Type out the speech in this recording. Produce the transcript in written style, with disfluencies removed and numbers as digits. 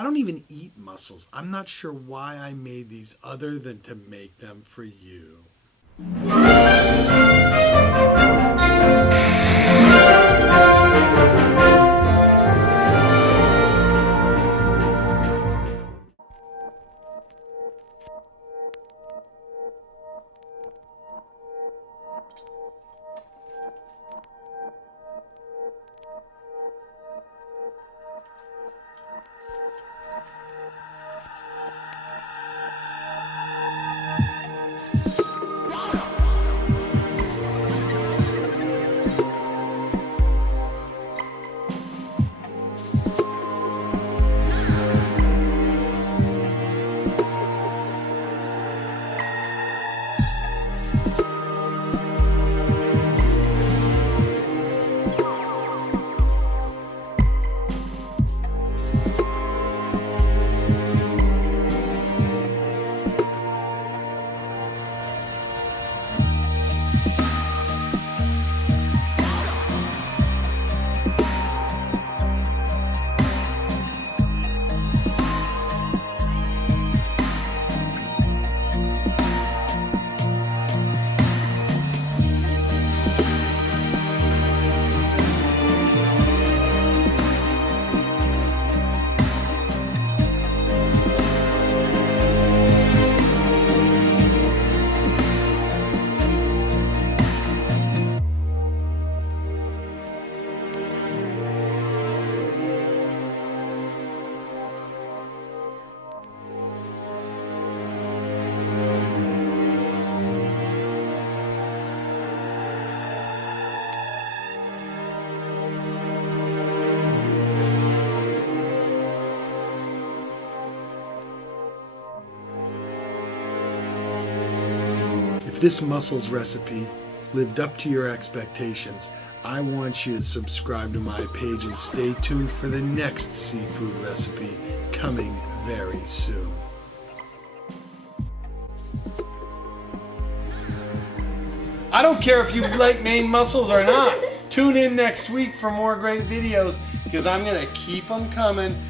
I don't even eat mussels. I'm not sure why I made these other than to make them for you. If this mussels recipe lived up to your expectations, I want you to subscribe to my page and stay tuned for the next seafood recipe coming very soon. I don't care if you like Maine mussels or not. Tune in next week for more great videos because I'm going to keep them coming.